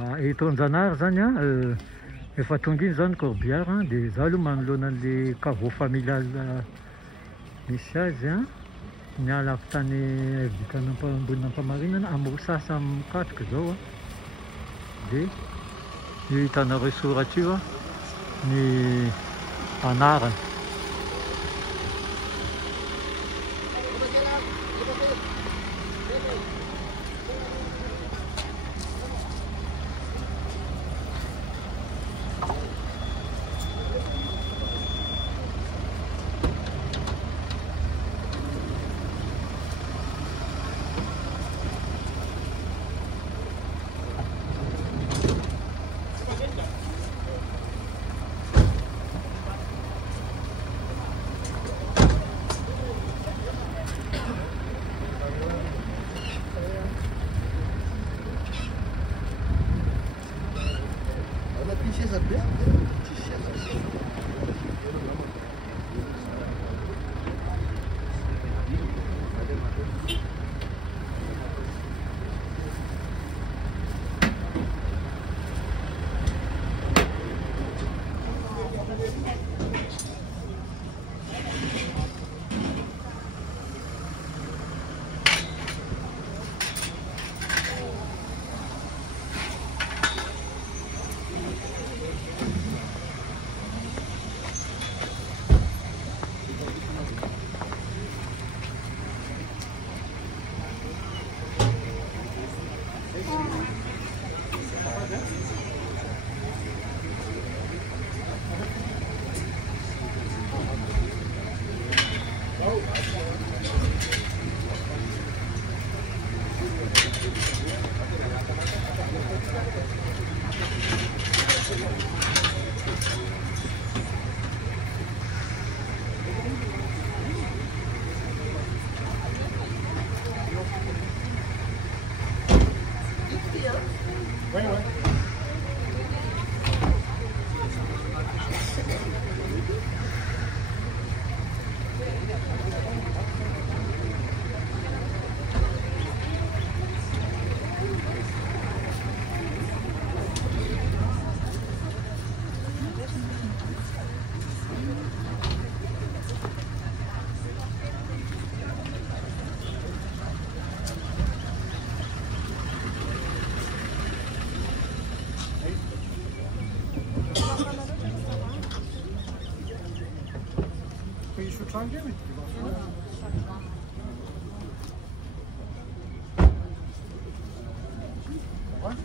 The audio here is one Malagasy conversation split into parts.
eto Anjanahary zany a efa tonga iny zany Corbière dia izaho aloha manoloana an'ilay caveau familial misy azy a miala avy tany Vitan'Amboni'Ampamarinana Amorosasa Mokatoka zao a dia io hitanareo soratra io a ny anarany. Try and get me. What?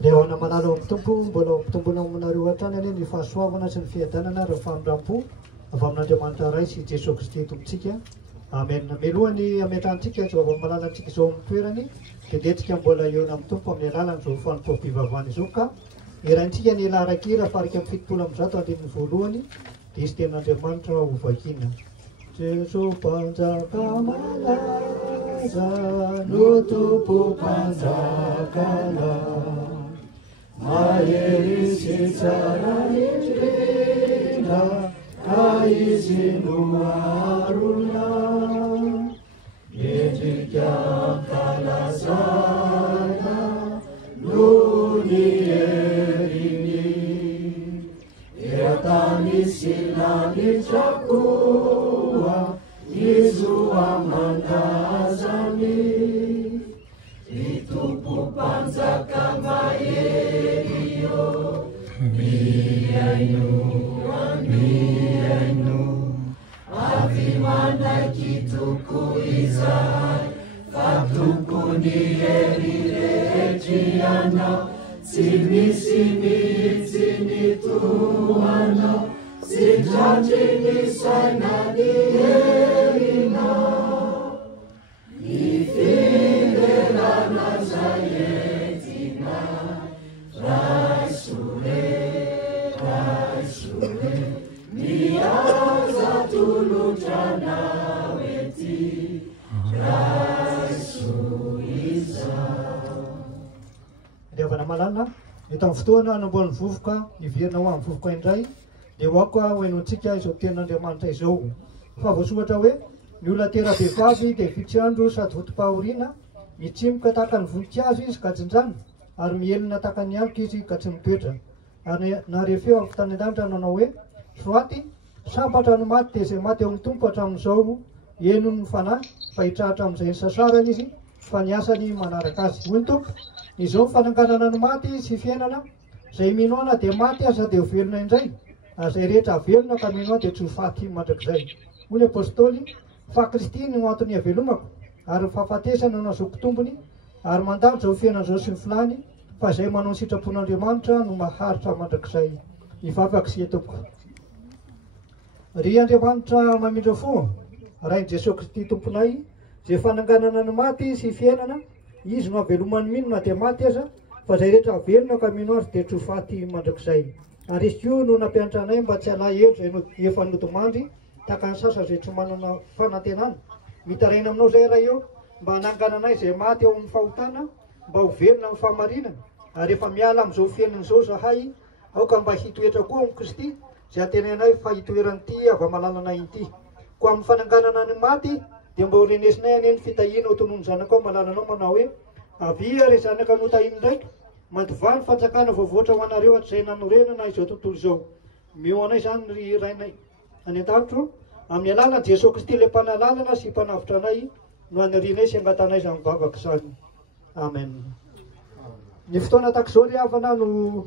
Rehoana manalo amin'ny tompo mbola mitombona aminareo hatrany anie ny fahasoavana sy ny fiadanana ary fahandram-po avy amin'Andriamanitra Ray sy Jesosy Kristy tompontsika. Amen. Melohany ametrahantsika izao avy amin'ny malalantsika izao amin'ny toerany dia detsika mbola eo amin'ny tompo amin'ny alalany izao fanompoam-pivavahana izao ka iraintsika ny laharakira farika amin'ny fitopolo amin'ny zato andininy voalohany dia izy tenin'Andriamanitra ho vakiana. Jesosy mpanjaka malaza no tompo mpanjaka mahery sy tsara indrindra ka izy no arona endrika kalazana no ny herini eratany sy lanitra koa izo amandazany Tompo mpanjaka mahery yo miaino avy manaiky toko izay fa tompony hery rehetrianao tsy misy mihitsy ny toanao sy tratry ny saina ny herinao ny filerana zayetina raisore miaza tolotrana ety raisoiza. Revana malana eto amin'ny fotoana anamboan'ny vovoka iverina ho amin'ny vovoka indray dia hoako hoenontsika izao tenin'Andriamanitra izao fa voasoratra hoe ny olona tera-behivavy dia vitsy andro sady votom-pahoriana mitsimoka tahaka ny voninkazo izy ka tsindrano ary mielina tahaka ny alika izy ka tsy mitoetra ary na rehefa eo amin'ny tany an-danitra nanao hoe soaty sambatra no maty dia izay maty eo amin'ny tompo hatramin'izao eno ny fanahy fa hitrahatra amin'izay ny sasarany izy fa ny asany manaraka azy hoy ny tompo izao ny fananganana ny maty sy fiainana izay minoana dia maty aza dia ho velona indray azay rehetra avelona ka minoa dia tsy ho faty mandrakizay hoy ny apôstôly fa Kristy no antony avelomako ary fahafatesana no azoko tombony ary mandalo zao fiainan'izao sy ny filany fa izay manao ny sitrapon'Andriamanitra no maharitra mandrakizay ivavaka sy etoko. Ry Andriamanitra mamindra fo rain' Jesosy Kristy tomponay izay fananganana ny maty sy fiainana izy no avelomany mino na dia maty aza fa izay rehetra avelona ka mino azy dia tsy ho faty mandrakizay ary izy io no nampianatra anay mba tsy alay elo izay efa nodomandry tahaka ny sasa izay tsy manana fanantenana mitaraina aminao izay raha eo mba hanangananay izay maty eo amin'ny fahotana mba ho velona amin'ny fahamarinana ary efa miala amin'izao fiainan'izao zahay aoka mba hitoetra koa amin'ny Kristy izay antenenay fa hitoeran'ity avy amalananay ity koa amin'ny fananganana ny maty dia mba ho renesinay aneny fitahiana ho tonono zanaka ao malalanao manao hoe avia re zanaka no tahiny ndraiky mandovany fanjakana voavoatra ho anareo hatrizay nanorenana izao tontolo izao mio anay zany ry rainay any an-danitro amin'ny alalany Jesosy Kristy ilay mpanalalana sy mpanavitra anay no anirinay sy angatanay izany vavaka izany. Amen. Ny fotoana tahak'izao ry havana no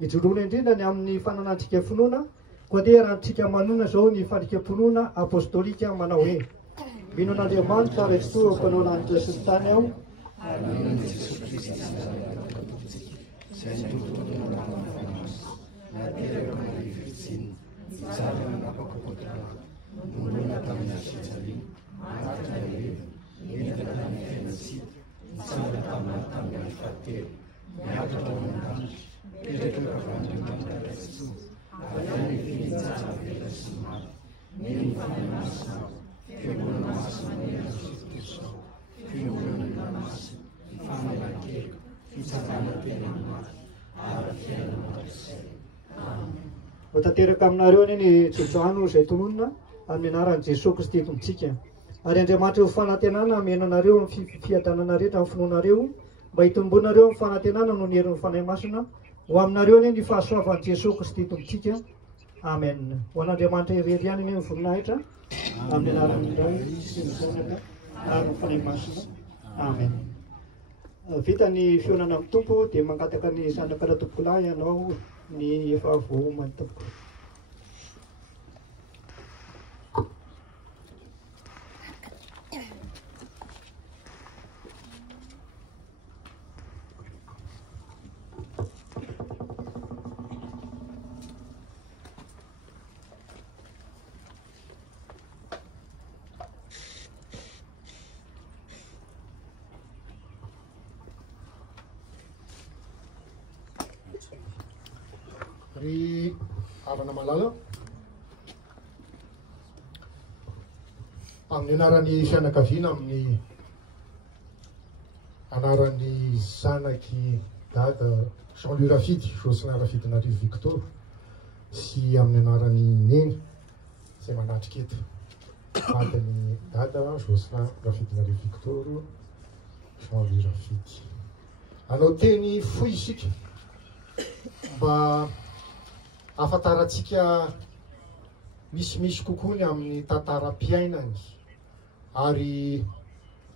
ijoroana indrindra ny amin'ny fananantsika finoana koa dia rahantsika manona izao ny falikam-ponoana apôstôlika manao hoe mino an'Andriamanitra ary toa mpanao lanitra sy ny tany aho Ho tanteraka aminareo any ny tsodrano izay tononona amin'ny anaran'i Jesosy Kristy tompontsika. Ary Andriamanitra ho fanantenana amena anareo amin'ny fiadanana rehetra amin'ny finoanareo mba hitombonareo amin'ny fanantenana noho ny herin'ny fanahy masina ho aminareo ny fahasoavan'i Jesosy Kristy tompontsika. Amen. Ho an'Andriamanitra irery ihany ny voninahitra amin'ny anaran'ny Ray sy ny Zanaka ary ny fanahy masina. Amen. Vita ny fionana amin'ny tompo dia mangataka ny zanaka ratompolahy ianao ny efa voaomany tompo. Ry havana malala amin'ny anaran'ny fianakaviana amin'ny anaran'ny zanaky dada Jean-Louis Rafidy Jocelyn Rafidin'Arivo Victor sy amin'ny anaran'ny neny izay manatrika eto vadiny dada Jocelyn Rafidin'Arivo Victor Jean-Louis Rafidy. Anao teny fohy isika mba ahafantarantsika misimisy kokoa ny amin'ny tantaram-piainany ary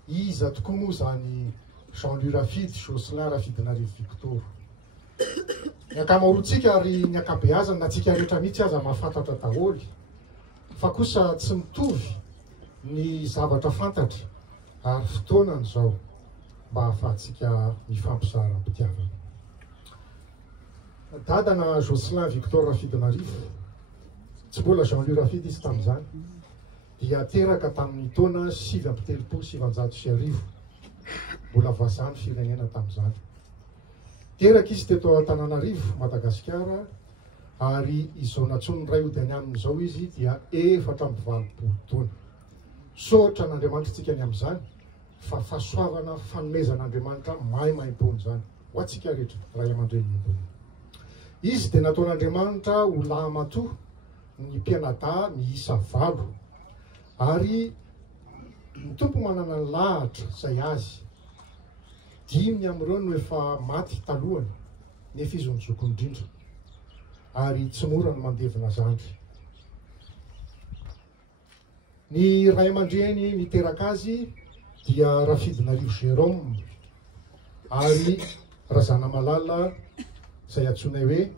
iza tokoa moa zany Jean-Louis Rafidy Jocelyn Rafidin'Arivo Victor. Ny ankamaroantsika ary ny ankabeazany na tsika rehetra mihitsy aza mahafantatra daholo fa kosa tsy mitovy ny zavatra fantatra ary fotoanany zao mba ahafahantsika mifampizara am-pitiavana. Dadana Jocelyn Victor Rafidin'Arivo, tsy mbola Jean-Louis Rafidy izy tamin'izany, dia teraka tamin'ny taona 7 mbola voasany firenena tamin'izany. Teraka izy teto Antananarivo, Madagasikara, ary izao natsony ray odiny aminy izao izy dia 420 taona. Sotra n'Andriamanitra tsika ny amin'izany, fa fahasoavana fanomezan'Andriamanitra maimaimpony zany ho antsika rehetra ray aman-dreny ambony. Izy dia nataon'Andriamanitra ho lamatoa ny mpianadahy miisa 8 ary ny tompo manana ny lahatra izay azy 5 amin'ireo no efa maty talohany nefa izy ny zokony indrindra ary tsy mora ny mandevina zandry. Ny ray aman-dreny niteraka azy dia Rafidin'Arivo Jérôme ary razana malala izay antsoina hoe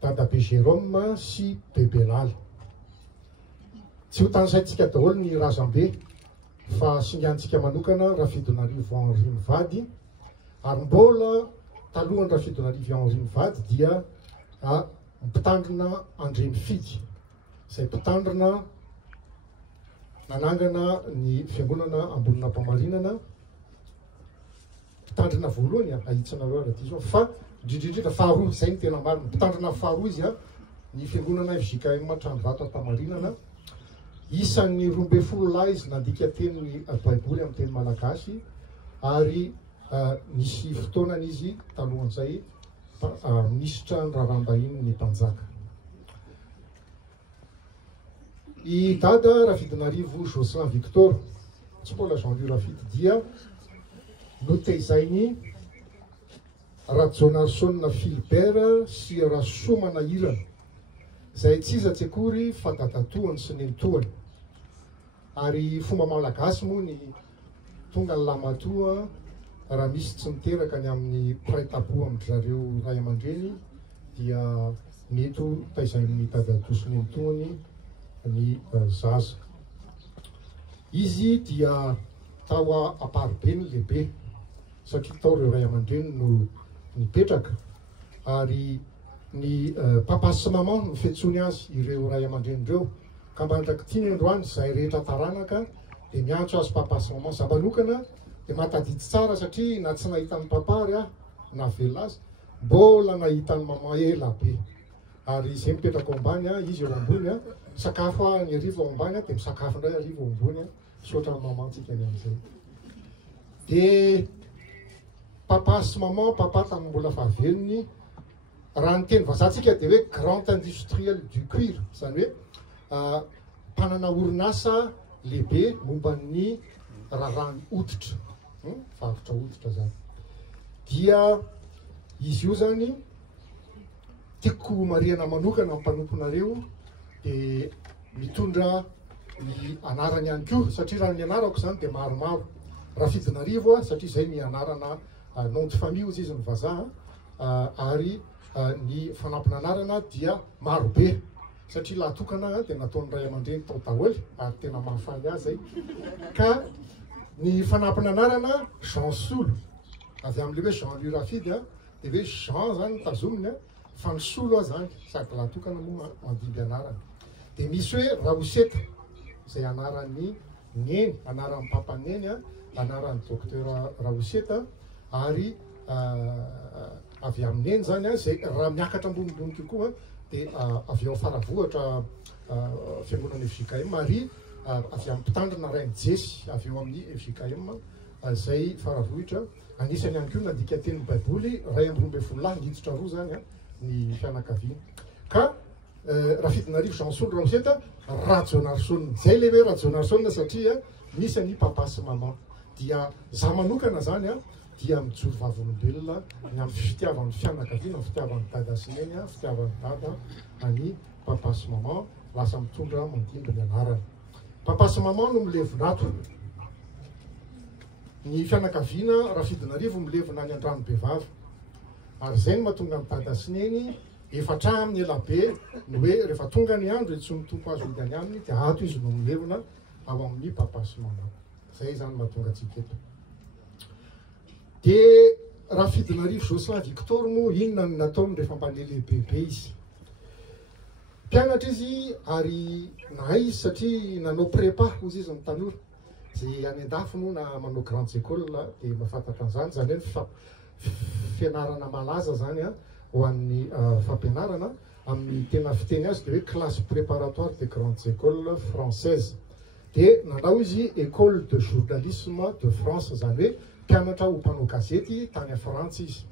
dadabe Jérôme sy bebe lala. Tsy ho tanisaintsika daholo ny razambe fa singantsika manokana Rafidin'Arivo Henri Mivady ary mbola talohany Rafidin'Arivo Henri Mivady dia mpitandrina André Mifidy izay mpitandrina nanangana ny fiangonana Amboninampamarinana, mpitandrina voalohany ahitsanareo aradiso fa indrindrindrindra faharoa izay ny tena marina, mpitandrina faharoa izy ny fiangonana JKM Trandrivato Ampamarinana. Isan'ny 12 lahy izy nandika teny baiboly amin'ny teny malagasy ary nisy fotoanany izy talohan'izay minisitra ny raharaham-bahiny ny mpanjaka. I dada Rafidin'Arivo Jocelyn Victor, tsy mbola Jean-Louis Rafidy, dia notezainy Rajonarson Philbert sy Rasomana Irana izay tsy iza tsy akory fa dadatoany sy nenitoany. Ary fomba malagasy moa ny tonga ny lamatoa raha misy tsy miteraka ny amin'ny praitapo amin'ny zareo ray aman-dreny dia mety taizain'ny dadato sy nenitoany ny zaza. Izy dia tao aparobe ny lehibe satria tao ireo ray aman-dreny no nipetraka ary ny papa sy mama no fiantsony azy ireo ray aman-dreny ireo ka mba andraky tiany androany izay rehetra taranaka dia miantso azy papa sy mama. Za manokana dia mahatadidy tsara satria na tsy nahita ny papary aho na velo azy mbola nahita ny mama ela be. Ary izay mipetraka ao ambany izy eo ambony sakafo ny arivo ao ambany dia misakafo indray arivo ao ambony sotra ny mamantsika ny amin'izay. Dia papa sy maman, papa tamin'ny mbola fahavelony, raha ny teny vazatsika dia hoe grand industriel du cuir, izany hoe mpanana orinasa lehibe momba ny rarahany hoditra, varotra hoditra zany. Dia izy io zany tiako marihana manokana amin'ny mpanomponareo dia mitondra ny anarany ihany koa, satria raha ny anarako zany dia maromaro. Rafidinarivo satria izay ny anarana nom de famille ozy izy ny vazaha, ary ny fanampina anarana dia marobe satria laha tokana dia nataon'ny ray aman-dreny tao daholo ary tena mahafaly azy zay. Ka ny fanampina anarana Jean Solo, avy amin'le hoe Jean-Louis Rafidy dia hoe Jean zany tazominy fa ny Solo zany sady laha tokana moa mandimby anarana. Dia misy hoe Raoseta izay anaran'ny neny, anaran'ny papaneny, anaran'ny docteur Raoseta, ary avy amin'eny zany zay raha miakatra ambonimbony kokoa dia avy ao Faravohatra fiangonana FJKM, ary avy amin'ny mpitandrina Rainy Jesy avy eo amin'ny FJKM zay Faravohitra. Anisany ihany koa nandika teny baiboly 2:12 nditsitra roa zany ny fianakaviana. Ka Rafidinarivo Jean Solo Raoseta Rajonarson, zay le hoe Rajonarson satria misy ny papa sy maman. Dia za manokana zany dia mijoro vavolombelona ny amin'ny fitiavan'ny fianakaviana, fitiavan'ny dada sy neny, fitiavan'ny dada any papa sy maman, lasa mitondra mandimby ny anarany. Papa sy maman no milevonato. Ny fianakaviana Rafidinarivo milevona any Andranombevava, ary zay no mahatonga ny dada sy neny efatra amin'ny elabe ny hoe rehefa tonga ny andro tsy mitompo azy ody any aminy dia ato izy no milevona ao amin'ny papa sy maman. Zay zany mahatonga antsika eto. Dia Rafidinarivo Jocelyn Victor moa inona no nataony rehefa mba lehibebe izy. Mpianatra izy ary nahay izy satria nanao prépa ozy izy amin'ny tanora. Zay any an-dafy moa na manao grandes écoles dia mahafantatra an'izany, zany hoe fianarana malaza zany ho an'ny fampianarana amin'ny tena fiteny azy dia hoe classe préparatoire des grandes écoles françaises. Dia nanao izy école de journalisme de France, zany hoe mpianatra ho mpanao gazety tany a Frantsa izy.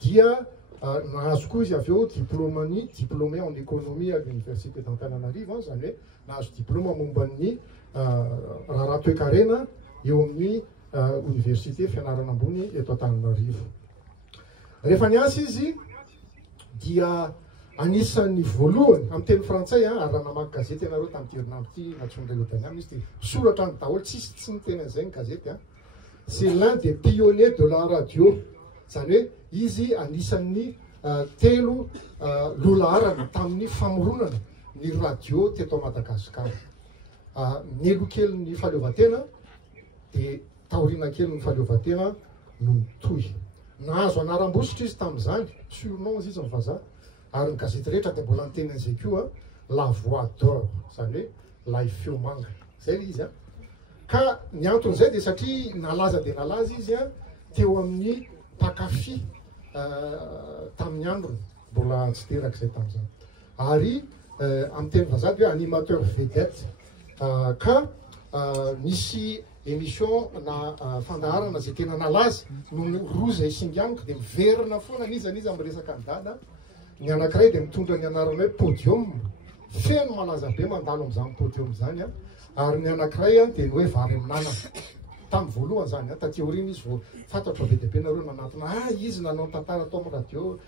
Dia nahazo koa izy avy eo diplômé en économie à l'université d'Antananarivo, zany hoe nahazo diplôme momba ny raha toe-karena eo amin'ny université fianarana ambony eto Antananarivo. Rehefa niasa izy dia anisan'ny voalohany amin'ny teny frantsay ary raha namaky gazety ianareo tamin'ny herinandro ity natson'ireo tany aminy izy dia soratra ny daholo tsy ny teny an'izay ny gazety. C'est l'un des pionniers de la radio, zany hoe izy anisan'ny telo lolarana tamin'ny famoronana ny radio teto Madagasikara. Nelo kely ny fahaleovantena dia taoriana kely ny fahaleovantena no mitohy. Nahazo anaram-bositra izy tamin'izany, surnom izy ny vazaha, ary ny gazety rehetra dia mbola ny teny an'izay koa la voix d'or, zany hoe lay feo manga, zay izy Ka ny anton'izay dia satria nalaza dia nalaza izy teo amin'ny mpakafy tamin'ny androny, mbola tsy teraka izay tamin'izany. Ary amin'ny teny vazaha hoe animateur vedette. Ka misy émission na fandaharana zay tena nalaza no roa izay singaniko dia miverina foana izy amin'ny resaka ny dada. Ny anankiray dia mitondra ny anarana hoe podium, feno malaza be mandalo amin'izany podium zany ary ny anankiray dia ny hoe vary amin'anana. Tamin'ny voalohany zany taty aoriana izy vao fantatra be dia be nareo nanatona izy nanao tantara tao amin'ny radio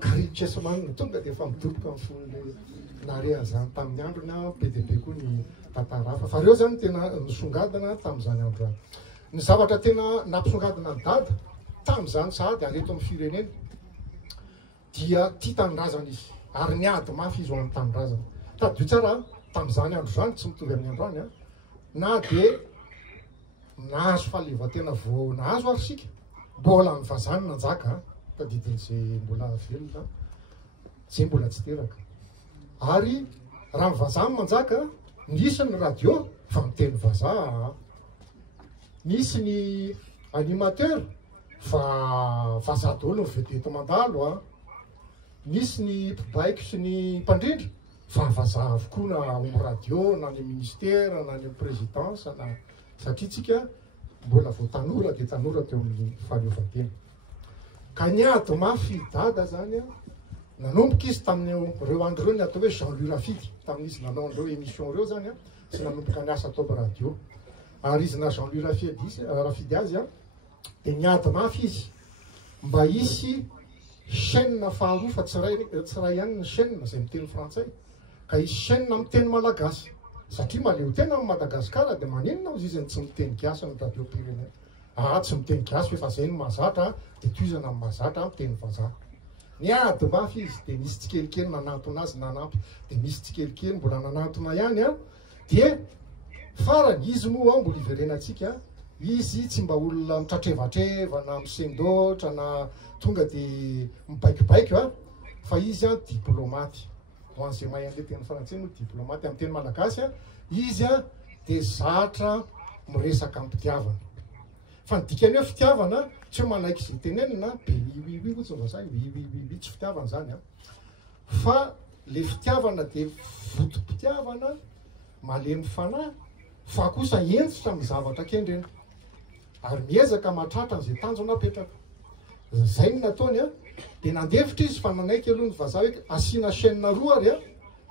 Gary Chessman tonga dia efa midoboka amin'ny fon'le narehan'izany tamin'ny androny be dia be koa ny tantara hafa. Fa reo zany tena nisongadina tamin'izany andro any. Ny zavatra tena nampisongadina ny dada tamin'izany sahady ary eto amin'ny firenena dia tia tanindrazana izy ary niady mafy izy ho amin'ny tanindrazana. Tadio tsara tamin'izany andro zany tsy mitovy amin'ny andro any na dia nahazo fahaleovantena vao nahazo ary sika mbola ny vazany nanjaka tadidin'izay mbola velona zay mbola tsy teraka. Ary raha ny vazany manjaka nisy ny radio fa miteny vazaha nisy ny animateur fa zato olo nyvedy eto mandalo a, nisy ny mpibaiko sy ny mpandrindra fa vazaha avokoa na ao radio na ny ministère na ny présidence na satria tsika mbola vao tanora dia tanora teo amin'ny fahaleovantena. Ka niady mafy dada zany a, nanomboka izy tamin'ireo andro reo ny atao hoe Jean-Louis Rafidy, tamin'izy nanao an'ireo émission reo zany a, sy nanomboka niasa atao radio. Ary izy na Jean-Louis Rafidy azy a, dia niady mafy izy mba hisy chaîne faharoa fa tsy ray ihany ny chaîne izay miteny frantsay, ka hisy chaîne amin'ny teny malagasy satria maleo tena amin'ny Madagasikara dia maninona izy izany tsy miteny gasy ny radio pirenena. Tsy miteny gasy fa zay ny mahazatra dia toizana amin'ny mahazatra miteny vazaha. Niady mafy izy dia misy tsikelikely nanantona azy nanampy, dia misy tsikelikely mbola nanantona ihany a, dia farany izy moa mbola iverenantsika izy tsy mba olona mitratrevatrevana misendotra na tonga dia mibaikobaiko a, fa izy a diplomaty ho an'izay mahay an'ilay teny frantsay no diplomaty. Amin'ny teny malagasy a izy a dia zatra miresaka amin'ny fitiavana. Fa ny dikany hoe fitiavana tsy hoe manaiky izay tenenina be oui ohatsy vazaha oui tsy fitiavana zany a, fa le fitiavana dia votom-pitiavana malemy fanahy fa kosa entsitra amin'ny zavatra kendrena ary miezaka mahatratra an'izay tanjona apetraka. Zay ny nataony a, dia nandefitra izy fa nanaiky aloha ny vazaha hoe asiana chaîne roa ary a,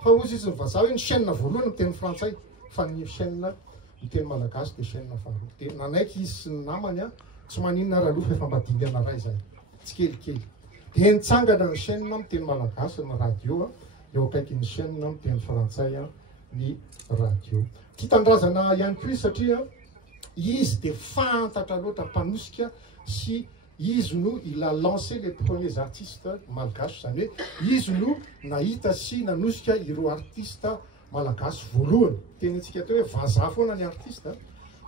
fa ozy izy ny vazaha hoe ny chaîne voalohany miteny frantsay fa ny chaîne miteny malagasy dia chaîne faharoa. Dia nanaiky izy sy ny namany a, tsy maninona raha aloha fa efa mbadingana ray zay tsikelikely. Dia nitsangana ny chaîne miteny malagasy ny radio a, eo akaiky ny chaîne miteny frantsay a ny radio. Tia tandrazana ihany koa izy satria izy dia fantatra loatra mpanosika sy izy no il a lancé les premiers artistes malagasy, zany hoe izy no nahita sy nanosika ireo artiste malagasy voalohany. Tenentsika teo hoe vazaha foana ny artiste,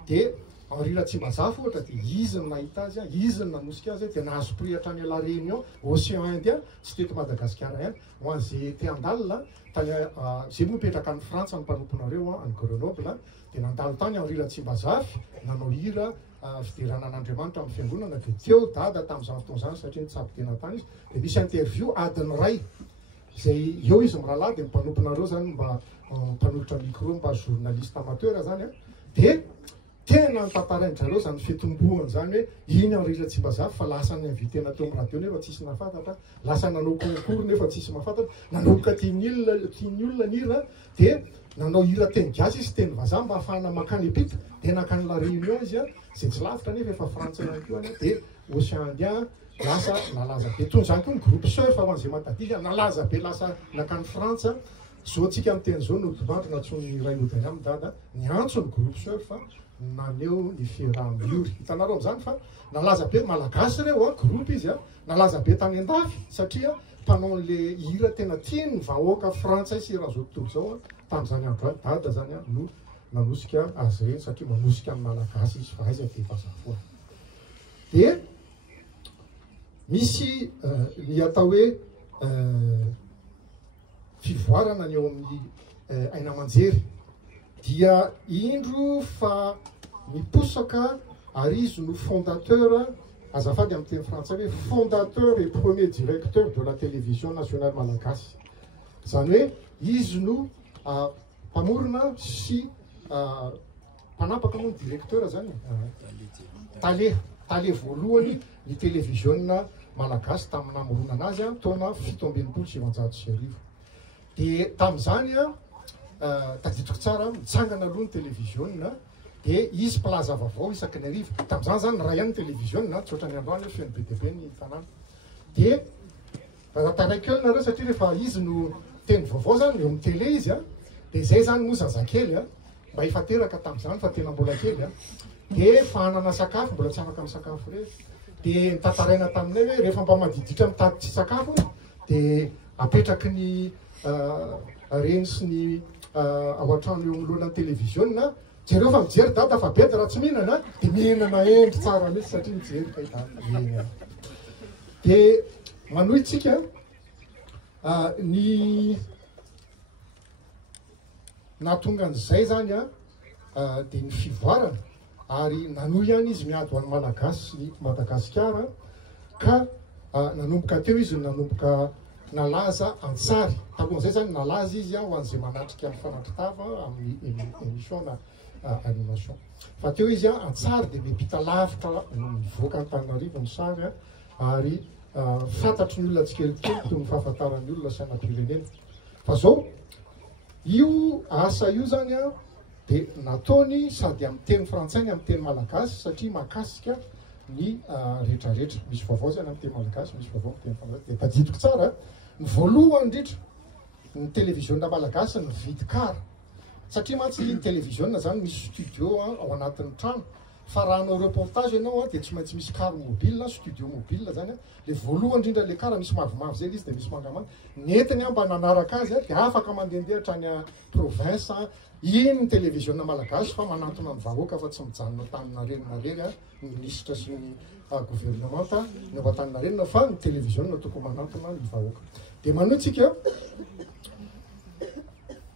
dia Henri Ratsimbazafy ohatra dia izy no nahita azy, izy no nanosika azy, dia nahazo prix hatrany à la Réunion, Océan Indien, tsy teto Madagasikara ihany, ho an'izay te handalina tany zay moa mipetraka any Frantsa ny mpanomponareo any Grenoble, dia nandalo tany Henri Ratsimbazafy nanao hira fiderana an'Andriamanitra amin'ny fiangonana. Dia teo dada tamin'izany fotoana izany satria nitsabo tena tany izy, dia misy interview adiny ray zay eo izy mirahalahy dia mpanomponareo zany mba mpanolotra micro mba journaliste amateur zany a, dia tena nitantarainy zareo zany fetombohany zany hoe iny Henri Ratsimbazafy fa lasa ny invitena teo amin'ny radio nefa tsisy nafantatra, lasa nanao concours nefa tsisy mahafantatra, nanomboka tiany olona ny hira, dia nanao hira teny gasy izy teny vazaha mba ahafahana makany apita, dia nakany la Réunion izy a, zay tsy lavitra nefa efa frantsay ihany koa dia Océan Indien lasa nalaza be. Toy izany koa ny groupe surf ho an'izay matadika nalaza be, lasa nakany Frantsa. Zao tsika amin'ny teny zao nodimandry natsony ray odiny amin'ny dada niantso ny groupe surf naneo ny fiaraha-miory. Hitanareo amin'izany fa nalaza be malagasy reo a, groupe izy a, nalaza be tany an-dafy satria mpanao an'le hira tena tiany ny vahoaka frantsay sy raha zao tontolo zao tamin'izany andro any dada zany a no nanosika azy ireny satria manosika amin'ny malagasy izy fa aiza dia vazaha foana. Dia misy ny atao hoe fivoarana ny eo amin'ny Aina Amanjery, dia indro fa miposaka ary izy no fondateur, azafady amin'ny teny frantsay hoe fondateur et premier directeur de la télévision nationale malagasy. Zany hoe izy no mpamorona sy mpanapaka moa ny directeur zany tale voalohany ny télévision malagasy tamin'ny namoronana azy taona 1790. Dia tamin'izany tadidiko tsara mitsangana aloha ny télévision, dia izy plaza vaovao isaky ny hariva. Tamin'izany zany raha ihany ny télévision tsotra ny androany feno be dia be ny tanàna. Dia taraiky eo nareo satria rehefa izy no teny vaovao zany eo amin'ny télé izy a, dia zay zany moa zazakely mba hifateraka tamin'izany fa tena mbola kely dia fahanana sakafo mbola tsy afaka amin'ny sakafo rehetra. Dia nitantaraina taminay hoe rehefa mba madiditra mitady tsy sakafo dia apetraky ny reny sy ny ao an-trano eo amin'ny lohan'ny télévision, jereo fa mijery dada fa bedy raha tsy mihinana dia mihinana endry tsara mihitsy satria mijery kahita. Dia manohy tsika ny nahatonga an'izay zany dia ny fivoarana ary nanohy ihany izy miady ho an'ny malagasy Madagasikara ka nanomboka teo izy nanomboka nalaza antsary talohan'izay zany nalaza izy ho an'izay manatrika amin'ny fanatritava amin'ny émission na animation fa teo izy antsary dia miampita lavitra mivoaka Antananarivo ny sary ary fantatry ny olona tsikelikely toy ny fahafantaran'ny olona sainam-pirenena fa zao io asa io zany dia nataony sady amin'ny teny frantsay ny amin'ny teny malagasy satria mahakasika ny rehetrarehetra misy vaovao zany amin'ny teny malagasy misy vaovao amin'ny teny frantsay dia tadidiko tsara ny voalohany indrindra ny televisionna malagasy ny vidikara satria mantsy ny televisionna zany misy studio ao anatin'ny trano fa raha hanao reportage ianao dia tsy maintsy misy car mobile studio mobile zany le voalohany indrindra le kara misy mavomavo zay izy dia misy mangamanga nentiny mba nanaraka azy dia afaka mandehandeha hatrany province iny ny televisionna malagasy fa manantona ny vahoaka fa tsy mijanona tanin'arenina rery ny ministre sy ny gouvernementa ny ao an-tanin'arenina fa ny televisionna tokony manantona ny vahoaka dia manoitsika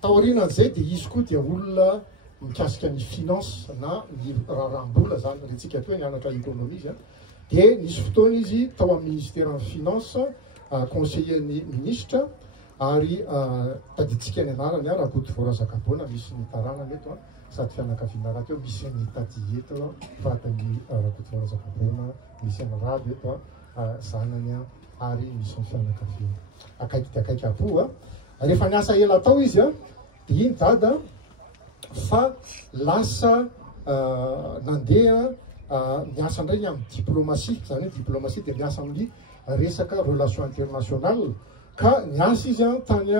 taorinan'izay dia izy koa dia olona mikasika ny finance na ny raharam-bola zany retsika toy nianatra économie dia nisy fotoana izy tao amin'ny ministère finance conseiller ny ministre ary taditsika ny anarany Rakoto Vorazakabona misy ny taranany eto sady fianakaviana raha teo misy ny tady eto vatany Rakoto Vorazakabona misy ny rado eto zanany ary misy ny fianakaviana akaiky dia akaiky apo rehefa niasa ela tao izy dia iny dada fa lasa nandeha miasa indray amin'ny diplomatie zany hoe diplomatie dia miasa amin'ny resaka relation internationale ka niasa izy tany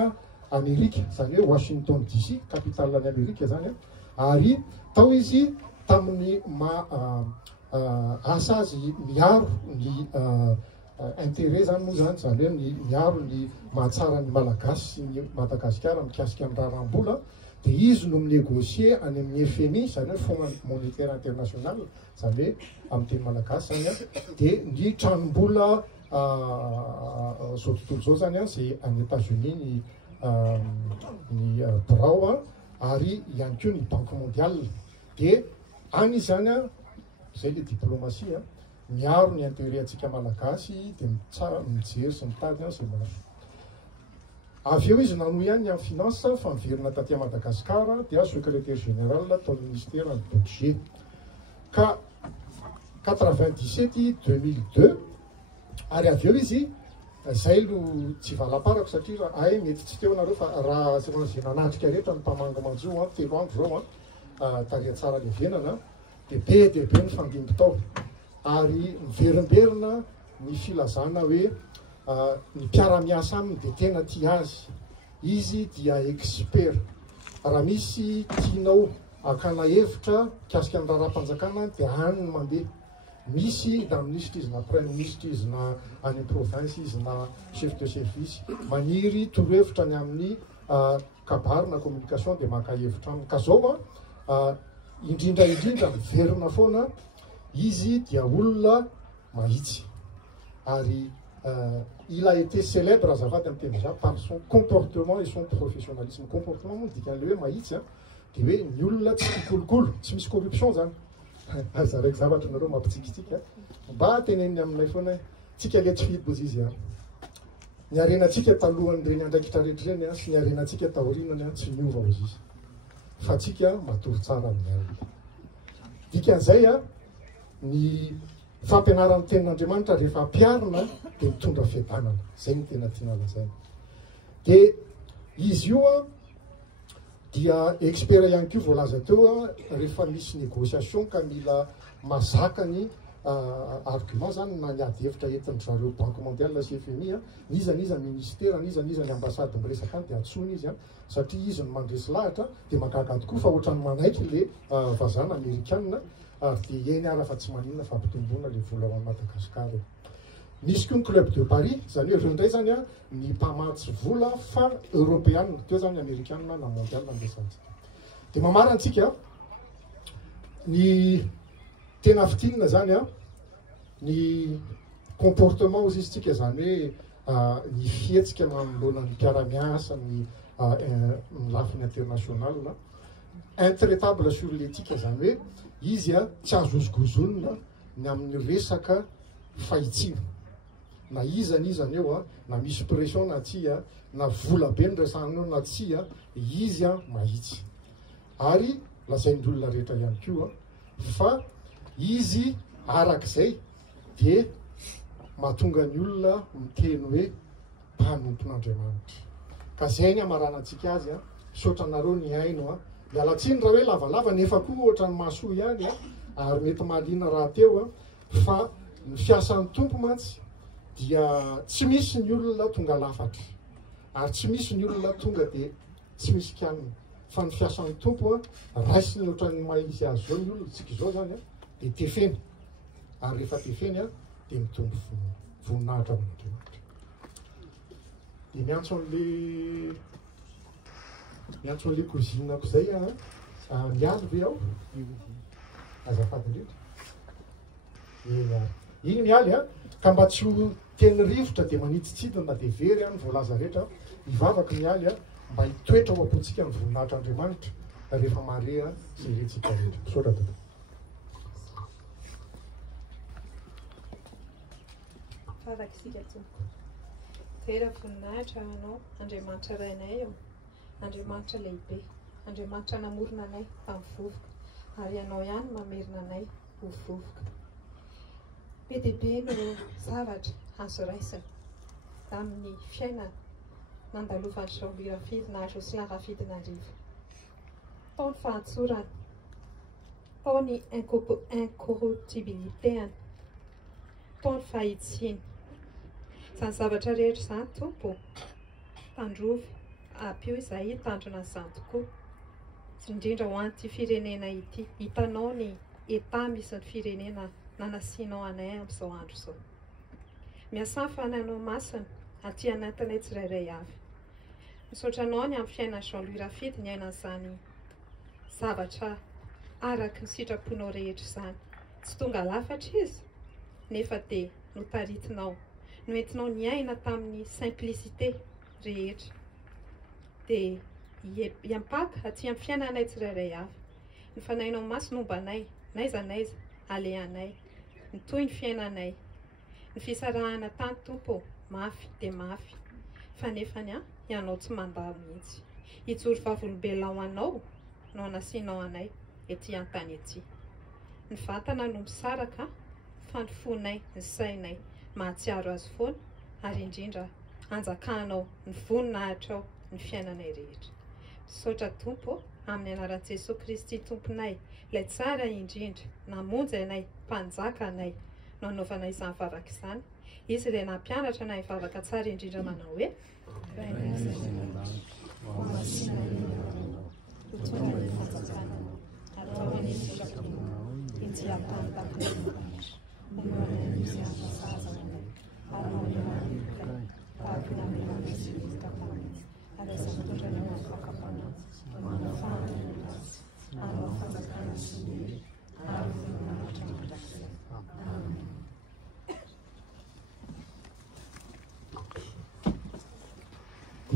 Amerika zany hoe Washington DC capitalan'ny Amerika zany ary tao izy tamin'ny asa azy miaro ny intérêt zany moa zany zany hoe ny miaro ny mahatsara ny malagasy sy ny Madagasikara mikasika ny raharam-bola dia izy no minégocie any amin'ny FMI zany hoe Fonds monétaire international zany hoe amin'ny teny malagasy zany dia ny tranom-bola zao tontolo zao zany zay any États-Unis ny BRAO ary ihany koa ny Banque mondiale dia any zany zay le diplomatie miaro ny intérêt antsika malagasy dia mijery sy mitady zay maso avy eo izy nanohy ihany amin'ny finance fa miverina taty Madagasikara dia secrétaire général tao ministère ny budget ka 97-2002 ary avy eo izy zay no tsy valaparako satria raha mety tsy teo nareo fa raha zay nanatrika rehetra ny mpamanga manjo telo andro zao taria tsara le venana dia be ny fandimby tao ary miverimberina ny filazana hoe ny mpiara-miasa aminy dia tena tia azy izy dia expert raha misy tianao akana hevitra mikasika ny raharam-panjakana dia any ny mandeha misy na ministre izy na premier ministre izy na any province izy na chef de service maniry torohevitra ny amin'ny kabary na communication dia maka hevitra aminy ka zao indrindra miverina foana izy dia olona mahitsy ary il a été célèbre azafady amin'ny teny za par son comportement et son professionnalisme comportement moa dikan'le hoe mahitsy dia hoe ny olona tsy tikolokolo tsy misy corruption zany zaraiky zavatra nareo mampitsikitsika mba teneniny aminay foana tsika le tsy fidy izy ny arenantsika talohany reny andraikitra rehetra reny sy ny arenantsika taorinany tsy miova ozy izy fa tsika matory tsara amin'ny dikan'izay ny fampianaran'ny tenin'Andriamanitra rehefa ampiarina dia mitondra fiadanana zay ny tena tiana lazaina dia izy io dia expert ihany koa voalaza teo rehefa misy négociation ka mila mazaka ny argument zany na niady hevitra entin'ny zareo Banque mondiale sy FMI nizaniza ministère nizaniza ny ambassade miresaka any dia atsony izy satria izy no mandresy lahatra dia mahagaga tokoa fa ohatrany manaiky le vazana amerikanina ary dia eny ara fa tsy maninona fa ampitomboana le vola ao Madagasikara nisy koa ny club de Paris zany hoe ireo indray zany ny mpamatsy vola fa européenne teo zany amerikanina na mondial ambesantsika dia mamara antsika ny tena fitinina zany ny comportement ozy izy tsika zany hoe ny fietsika manoloana ny mpiara-miasa ny lafiny international intraitable sur l'éthique zany hoe izy a tsy azozogozonina ny amin'ny resaka fahitsiana na izany izany eo a na misy pression na tsy a na vola be nyresahana eo na tsy a izy a mahitsy ary lazain'ny olona rehetra ihany koa fa izy arak'izay de mahatonga ny olona miteny hoe mpanompon'Andriamanitra ka zay ny amaranantsika azy a saotranareo ny aino a mialatsiny raha hoe lavalava nefa koa ohatrany mahasoa ihany a ary mety mahaliana raha teo a fa ny fiasan'ny tompo mantsy dia tsy misy ny olona tonga lafatra ary tsy misy ny olona tonga de tsy misy kanina fa ny fiasan'ny tompo a raisiny ohatran'ny mahisy azy zao ny olona tsika izao zany a de tefeny ary rehefa tefeny a de mitombo voninahitra amin'Andriamanitra de miantso an'le kozinako zay a mialy ve ao azafady indrindra iny mialy a ka mba tsy ho teny rivotra de manitsitsidina na de very any voalaza rehetra mivavaka mialy a mba hitoetra ao ampontsika ny voninahitra Andriamanitra rehefa mare a zay retsika rehetra misaotra dada Fadakisika tompoko toera voninahitra anao Andriamanitra rainay eo Andriamanitra lehibe Andriamanitra namorona anay tamin'ny vovoka ary ianao ihany mamerina anay ho vovoka be dia be no zavatra azo raisina amin'ny fiainana nandalovan'ny Jean-Louis Rafidy na Jocelyn Rafidin'Arivo tao ny fahatsorana tao ny incorruptibilitéany tao ny fahitsiany izany zavatra rehetra izany tompo tandrovy apio izay tandrona izany tokoa indrindra ho an'ity firenena ity hitanao ny eta misy ny firenena nanasianao anay amin'izao andro izao miasa fananao masina aty anatinay tsirairay avy misaotra anao ny amin'ny fiainan'ny Jean-Louis Rafidy ny ainan'izany zavatra araky ny sitraponao rehetra izany tsy tonga lafatra izy nefa dia notaritinao noentinao ny aina tamin'ny simplicité rehetra dia hiampaka aty amin'ny fiainanay tsirairay avy ny fanahinao maso nombanay naiza aleanay ny toy ny fiainanay ny fisarahana tany tompo mafy dia mafy fa nefany a ianao tsy mandalo mihitsy hijoro vavolombelona ho anao no anasianao anay ety an-tany ety ny vatana no misaraka fa ny fonay ny sainay mahatsiaro azy foana ary indrindra anjakanao ny voninahitrao ny fiainanay rehetra misaotra tompo amin'ny anaran'i Jesosy Kristy tomponay ilay tsara indrindra namonjy anay mpanjaka anay no anaovanay izany vavaka izany izy ilay nampianatra anay vavaka tsara indrindra manao hoe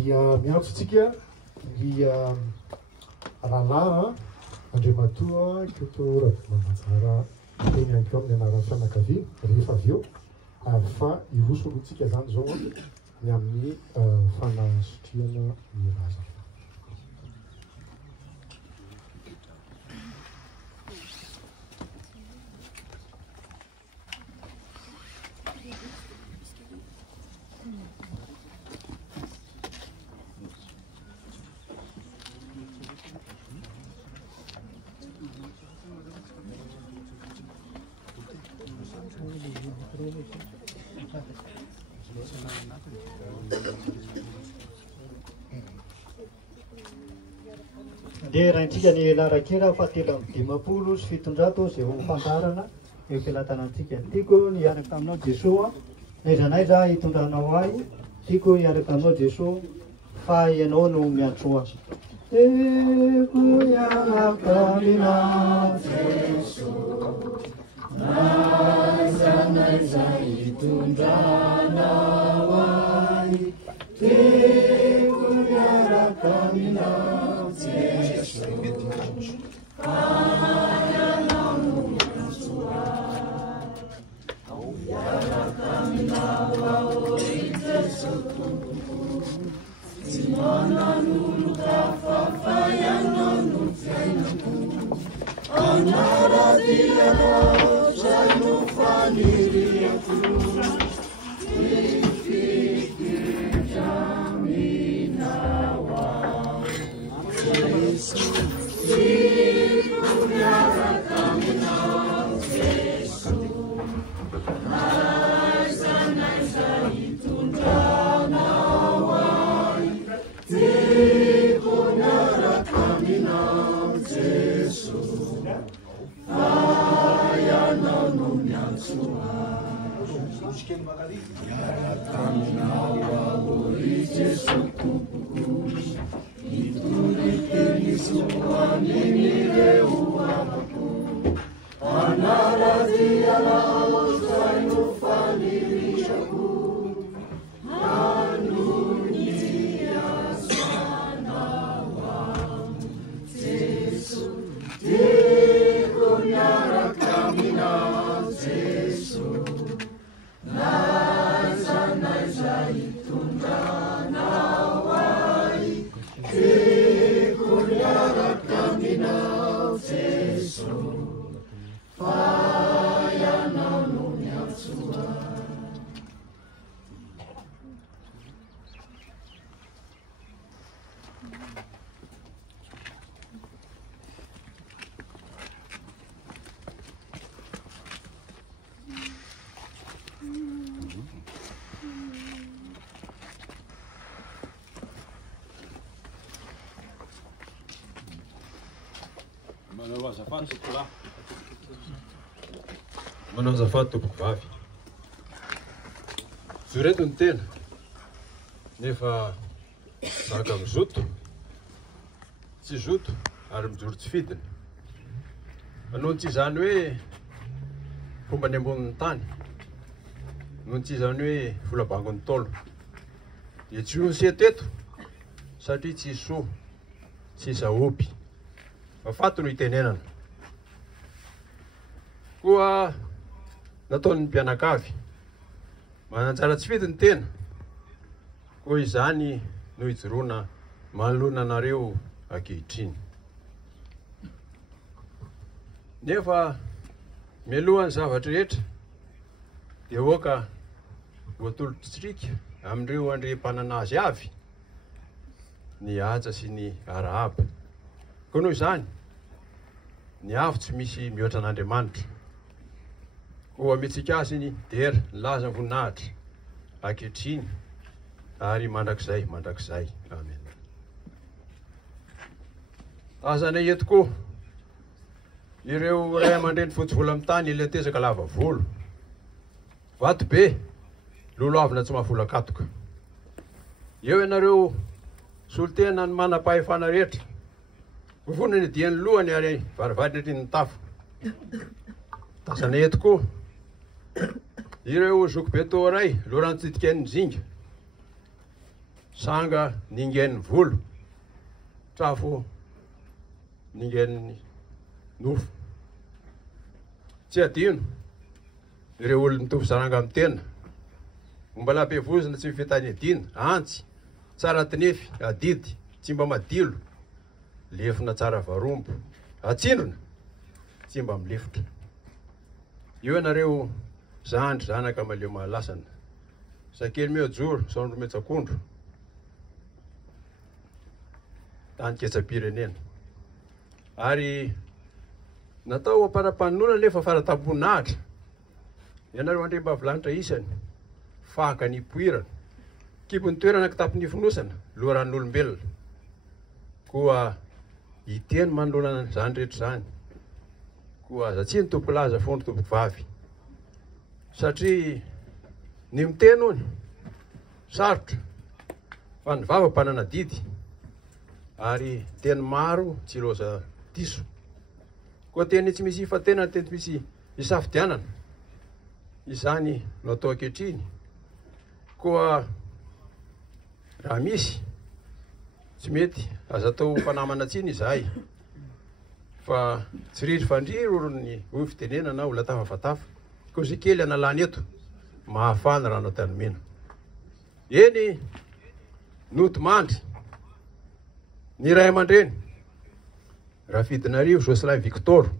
dia miantsontsika ry rahalahy Andriamatoa Koto Ravimanajara teny ihany koa amin'ny anaran'ny fianakaviana rehefa avy eo ary fa irosolotsika zany zao ny amin'ny fanasitriana miraza dia raintsika ny larakira fahatelo amby dimapolo sy fitonjato izay ho fandarana eo filatanantsika tiako niaraka taminao Jesosy naiza naiza hitondranao ahy tiako hiaraka taminao Jesosy fa ianao no miantsoa tiako hiaraka aminao Jesosy naiza naiza hitondranao ahy tiako hiaraka aminao Jesosy Manao azafady tompoko vavy. Zoreto ny tena nefa zaka mizoto, tsy zoto ary mijoro tsy fidiny. Nohon tsy izany hoe fomba ny ambonin'ny tany, nohon tsy izany hoe volabangon'ny tolo. Dia tsy onsy eto satria tsy soa, tsy saopy. Fato no itenenana. Koa nataon'ny mpianakavy manantsara tsy fidiny tena, koa izany no hijoroana manoloana anareo ankehitriny. Nefa mialohan'ny zavatra rehetra dia oka voatolotritsirika amin'ireo andrem-panana azy avy ny haja sy ny arahaba. Koa noho izany ny avy tsy misy mihoatra an'Andriamanitra. Koa metsika azy ny dera nilaza ny voninahitra ankehitriny ary mandrakizay. Amen. Tazanay eto koa ireo ray aman-dreny fotsy vola amin'ny tany ilay tezaka lava volo. Vato be, lolo avina tsy mahafolakatoka. Eo ianareo solotena ny manam-pahefana rehetra. Vovonany dian'ny lohany ary varivadiny ny tafo. Tazanay eto koa ireo zokibeto ray lorano titiken'ny zinga. Sanga ningen'ny volo, trafo ningen'ny nofo. Tsy adino ireo olona mitovy zaranga amin'ny tena. Momba lampevozina tsy mifetany adina, antsy, tsara tinefy, adidy, tsy mba madilo, lefina tsara varombo, atsindrona, tsy mba milefotra. Io ianareo zandry zanaka maleo mahalasana. Sakely miojoro, saondro metsakondro. Tany ketsa-pirenena. Ary natao amparapanoana nefa faratam-boninahitra. Ianareo andrem-bavilanitra isany, faka ny poirana, kibony toerana kitapy fonosana, loharan'olombelona. Koa hiteny manoloana zany rehetra zany. Koa aza-tsy ny tompoko laza fondro tompoko vavy. Satria ny miteny hony, sarotra, fa ny vava-panana didy, ary teny maro tsy loza diso. Koa teny tsy misy ifatena, teny misy isafidianana. Izany no atao ankehitriny. Koa raha misy tsy mety aza atao fanamana tsiny izahay. Fa tsy riry fandriro ny hoy fitenena na olona tafafatafa. Koa zy kely analany eto, mahafana rano an-tanimena. Eny noto mandry ny ray aman-dreny Rafidinarivo Jocelyn Victor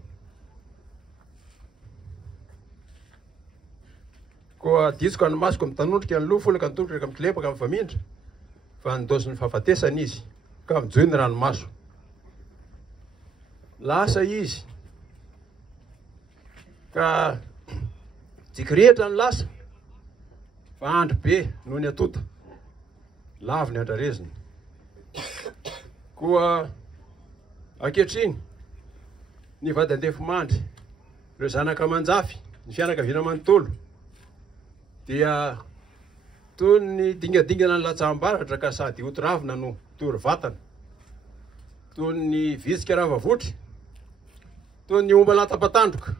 koa dietsiko anymasoko mitanondrika ny lofo ka mitondrika mikilepaka amin'ny famindra fa nidosiny fahafatesana izy ka mijoiny ranomaso lasa izy ka tsikirehitra ny lasa fa andro be noho ny atota lavy ny andrareziny koa ankehitriny ny vady andefomandry ireo zanaka manjafy ny fianakaviana manontolo dia toy ny dingadingana ny latsaham-baratra ka sady otoravina no tory vatana toy ny vitsika ravavotry toy ny omba latapatandroka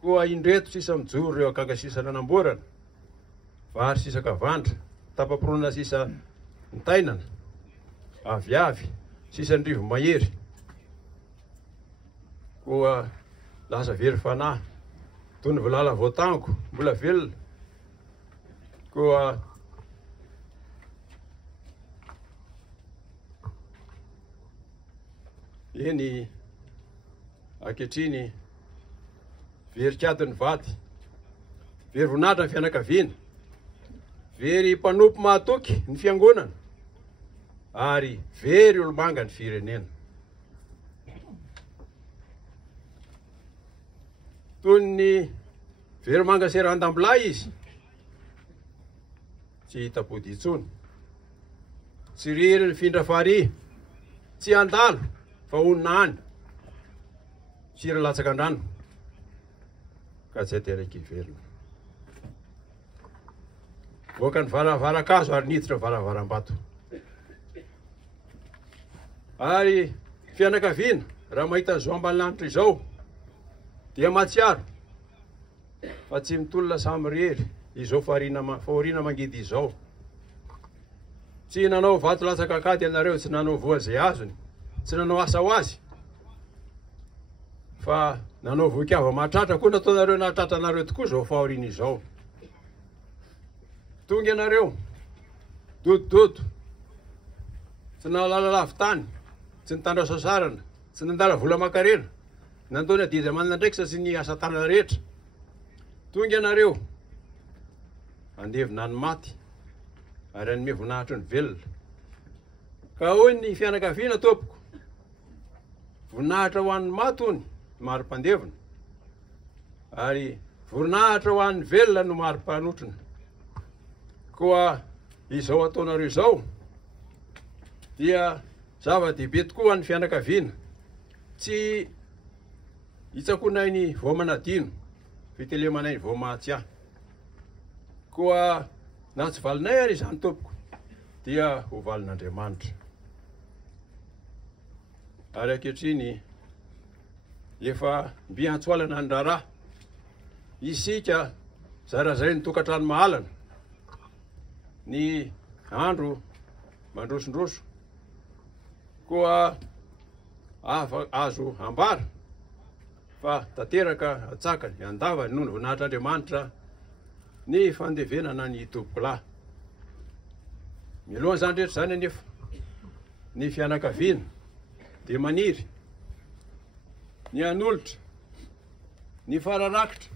koa indreto sisa mijoro ireo akanga sisa nanamborana vary sisa kavandra tapaporona sisa nitainana aviavy sisa ndrivo mahery koa lasa very fanahy toy ny volala voatango mbola velona koa eny ankehitriny very kiadiny vady very vonatra ny fianakaviana very mpanompo mahatoky ny fiangonana ary very olomanga ny firenena toy ny very manga serandambolay izy tsy hitapody intsony tsy riry ny findra fary tsy andalo fa onina any sira latsaka andrano ka tsy ateraky velona voaka ny varavaran-kazo ary niditra varavaram-bato ary fianakaviana raha mahita zo ambany lanitra izao dia matsiaro fa tsy mitolona samy rery izao fahoriana mangidy izao tsy nanao vato latsaka akady ianareo tsy nanao voa zay azony tsy nanao asa ho azy fa nanao vokiava mahatratra koa nataonareo nahatratra anareo tokoa zao fahoriana izao tonga ianareo dodododo tsy nalala lavy tany tsy nitandra sasarana tsy nandala vola makarena nandony adidy manana ndraiky sa tsy ny asa tanana rehetra tonga ianareo andevina ny maty ary anome voninahitra ny velona ka hoy ny fianakaviana tompoko voninahitra ho an'ny maty hony maro-pandevina ary voninahitra ho an'ny velona no maro-panotrona koa izao ataonareo izao dia zava-dehibe tokoa an'ny fianakaviana tsy hitsakonay ny voamanadino fitelemanay ny voamahatsy ahy koa na tsy valinay ary izany tompoko dia ho valin'Andriamanitra ary ankehitriny efa mby antsoalana ny raharaha isika zarazay ny tokantrano mahalana ny andro mandrosondroso koa azo ambara fa tanteraka atsakany andavany noho ny voninahitr'Andriamanitra ny fandevenana ny tompoko lahy milohan' izany rehetra zany anefa ny fianakaviana dia maniry ny anolotra ny fararakitra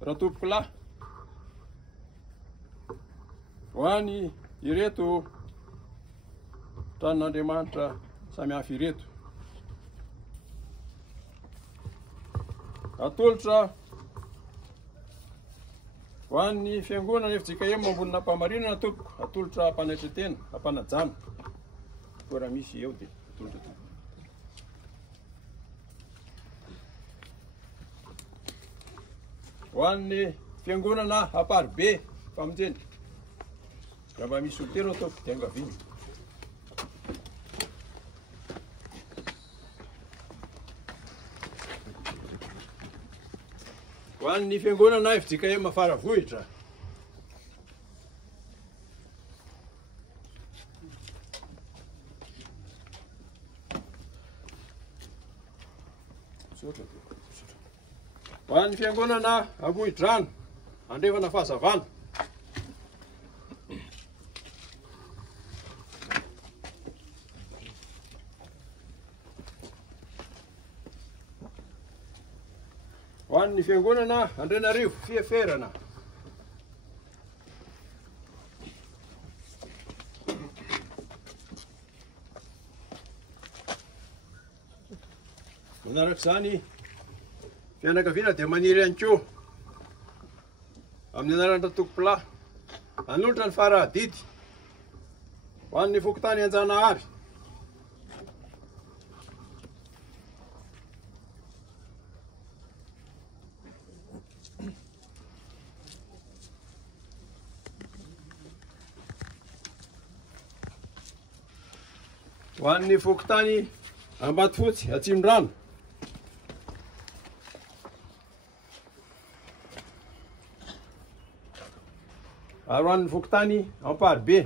raha tompoko lahy ho any ireto tranon'Andriamanitra samy hafa ireto atolotra ho an'ny fiangonana efa tsika eo mambonina mpamarinana tompoko atolotra hampanaitra tena hampanajana koa raha misy eo dia atolotra tompoko ho an'ny fiangonana hamparobe famonjeny raha mba misy solitero tompoko dia angaviny ho an'ny fiangonana efa tsika eo mafara vohitra ho an'ny fiangonana Ambohidrano andrevana fahazavana ho an'ny fiangonana Andrenarivo Fiaferana Manarak'izany fianakaviana dia maniry ihany koa amin'ny anaran'ny tokompolahy hanolotra ny farahadidy ho an'ny fokontany Anjanahary. Ho an'ny fokontany Ambatofotsy Atsimorano. Ary ho an'ny fokontany Amparibe.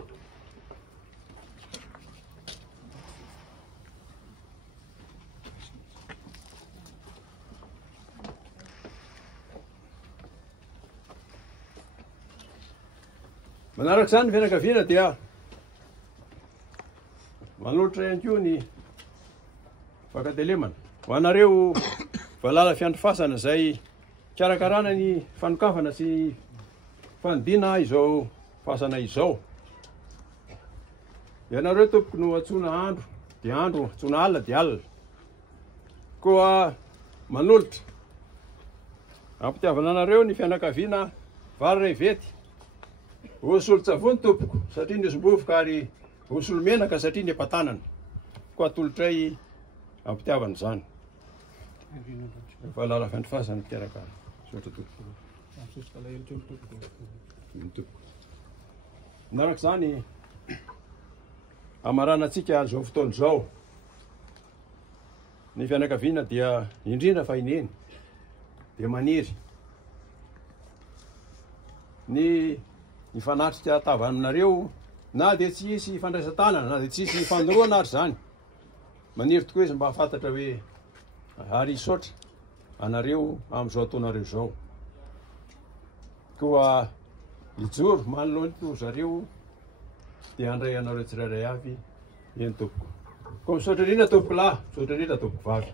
Manarak'izany ny fianakaviana dia manolotra ihany koa ny fakatelemana ho anareo valala fiandrifasana izay karakarana ny fanokafana sy fandiana izao fasana izao. Ianareo tompoko no atsona andro dia andro, atsona alina dia alina. Koa manolotra ampitiavana anareo ny fianakaviana Vary Revety. Hosolo-tsavony tompoko satria ny osombovoka ary hosolo-menaka satria ny empatanana. Koa atolotray ampitiavana izany. Valala fiandrifasana teraka sotra tompoko. Manarak'izany amarana antsika zao fotoana izao. Ny fianakaviana dia indrindra fa ineny dia maniry ny fanatrika tava aminareo na dia tsy hisy fandraisan-tanana na dia tsy hisy fandoroana ary zany. Maniry tokoa izy mba hafantatra hoe ary hisaotra anareo amin'izao ataonareo zao. Koa hijoro manoloana zareo dia handray anareo tsirairay avy eny tompoko. Koa misaotra indrindra tompoko lahy, misaotra indrindra tompoko vavy.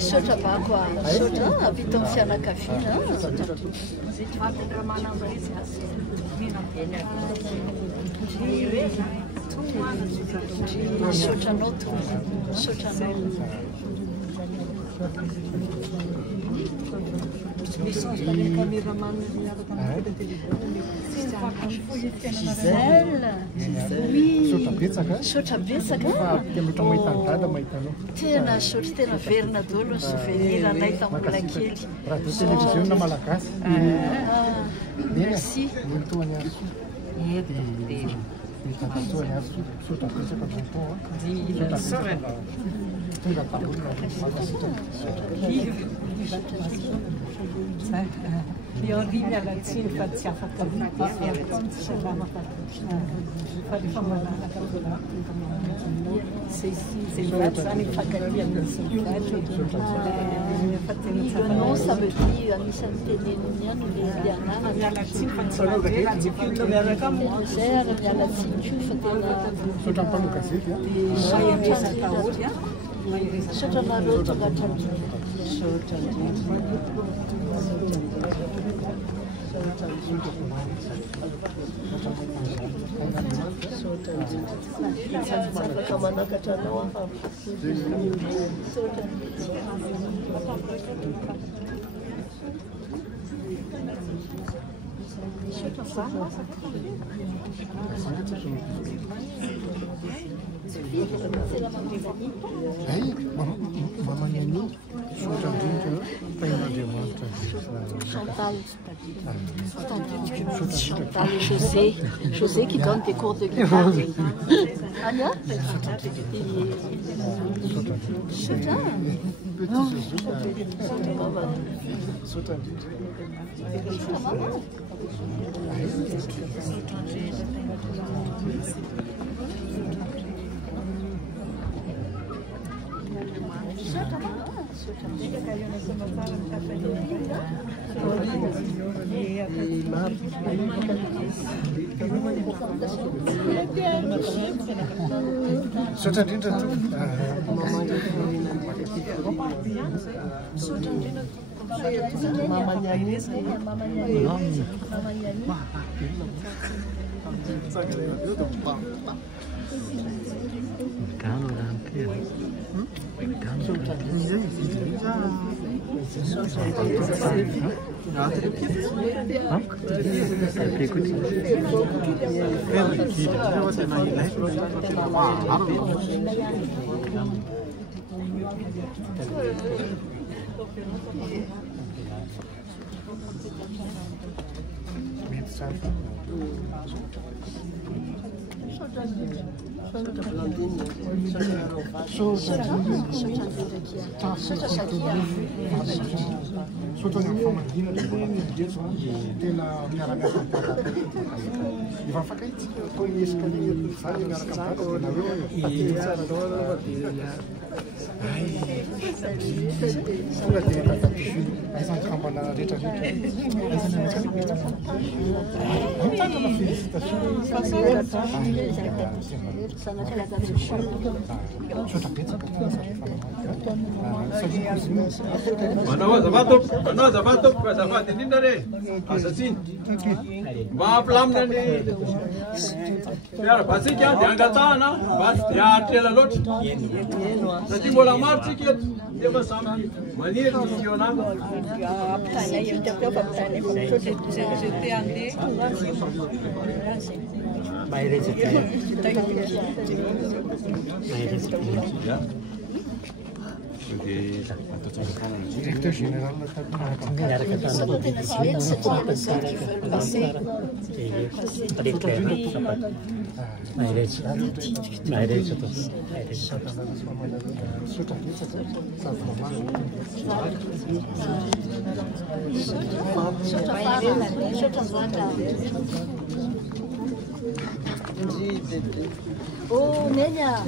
Sotra bako sotra vitao fianakaviana sotranao to sotranao sotra betsaka tena sotra tena verina daholo ny souvenir anay tamin'ny mbola kely télévision malagasy merci Io riviala tsiny fa tsy afaka vita salama fa rehefa manaraka zay vaty zany mifankaliana fa tena non ça veut dire anisan'ny teneniny ihany le anarana miala tsiny fa tsy raha miaraka amina zay ary miala tsiny ko fa tena sotra mpano gazety maheresaka oly sotra nareo tongatra sotra afaka manakatra anao afa mamany sotra indrindra tain'Andriamanitra Chantal et José qui donne des cours de guitare. Anya Sotra Sotto una famadina dietro tena miaramiasa i va fakaiky koa escalier zany miaraka aisan'ny kambana rehetrarehetra Manao azafady indrindra re azatsiny mba hampilamina ny fiarabatsika dia angatahana mba tsy dia ahatrela loatra satria mbola maro tsika eto efa samy maniry ny ionana Directeur général Oh, Nenya.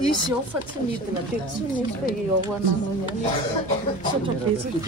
Izy ao fa tsy midina be tsy misy fa eo anao ihany. Sotra betsaka.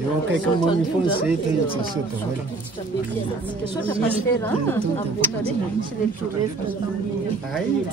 Eu akaiky mamy foansay tegna tsy asota vôla. Sotra pastera Ai,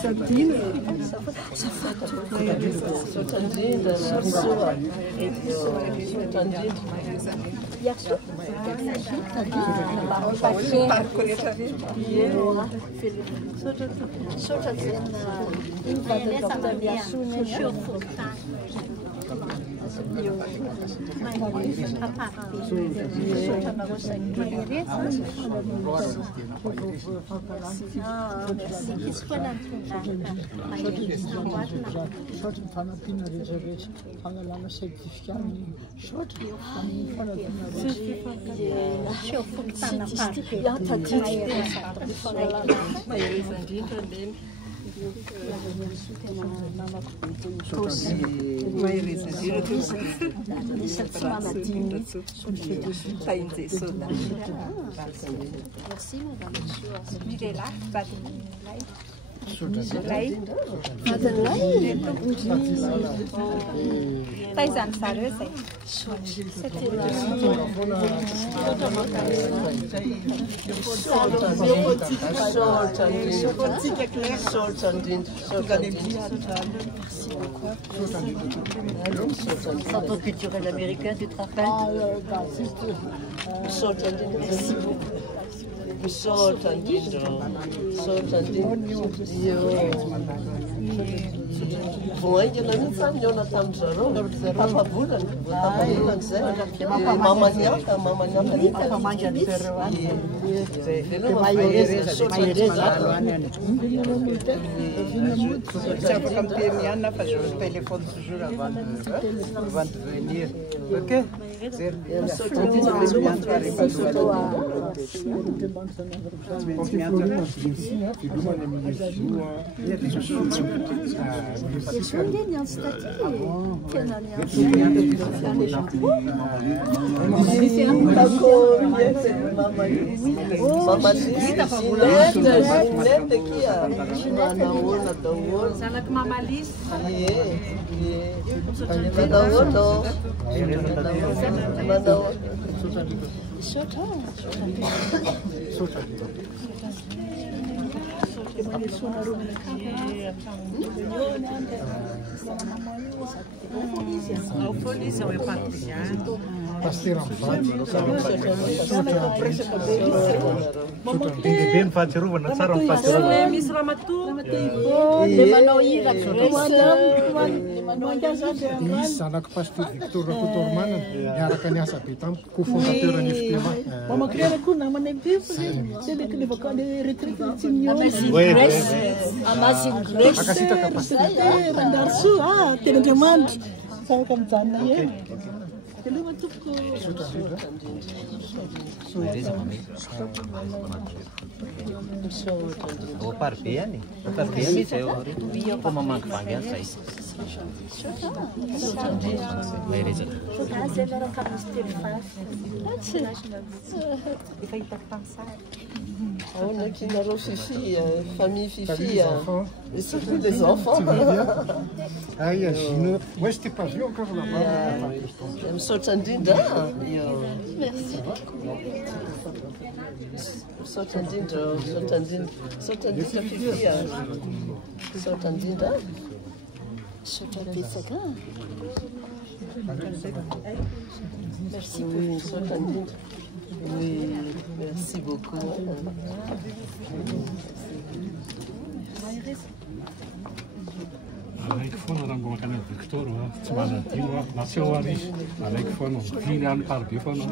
Centre culturel américain, tu te rappelles? Merci beaucoup. Pasteira bem fahatsiarovana tsara ny fahatsiarovana. Misy ramatoa le manao hira Izy zanako pasteur Victor Rakotormana miaraka niasa be tamiko cofondateur ny FPMA. Mamakirana koa namana impifo c'est que les vacances de retraite Amazing Grace. Akasitaka pasteur. Randarso tena Andriamanitra saka mijanona eny. Keloma topoko Parbeany izy eo fa mamaky bangy any zay. Famille Fifi, et surtout des enfants. Ah, imagine. Moi, je t'ai pas vu encore là-bas. Merci. Merci beaucoup. Alaiky foana raha mbola makany Victor tsy manadino naseo ary alaiky foana viny any Parbe foana.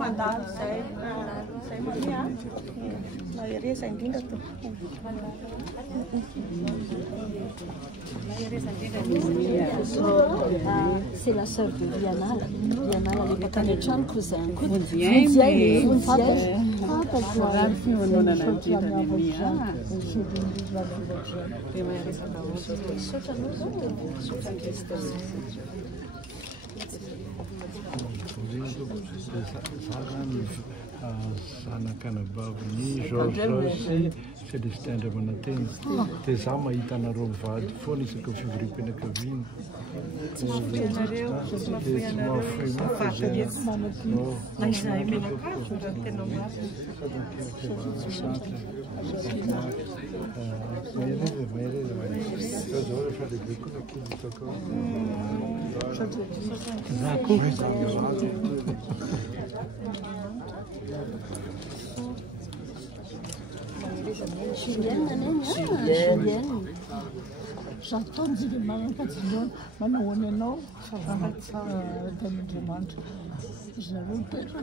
mandalo izay mania nahereza indrindra c'est la sœur de Liana elle est allée à cousin Sanakanabavin'ny Georges Célestin Manantena dia za mahita anareo mivady foana isaka fivoriam-pianakaviana Julienne. J'entends dire Marie-Catherine, maintenant on est non, ça va Mandra. Je l'avais eu peut-être.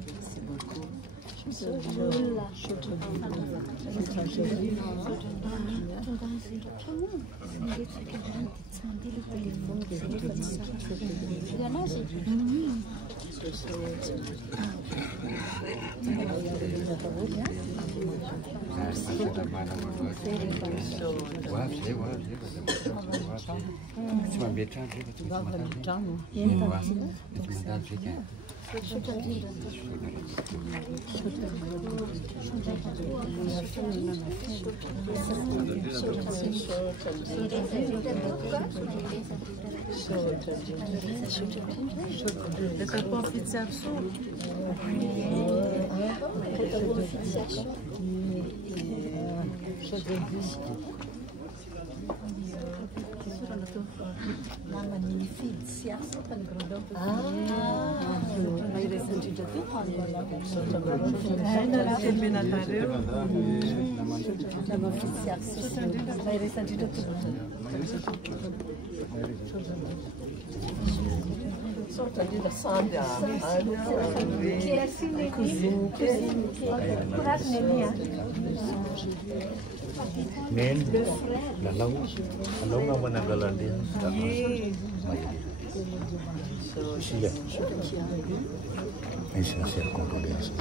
Merci beaucoup. Nen, lalang nggak menanggalan dia. Iya. Ini saya kontrolasi.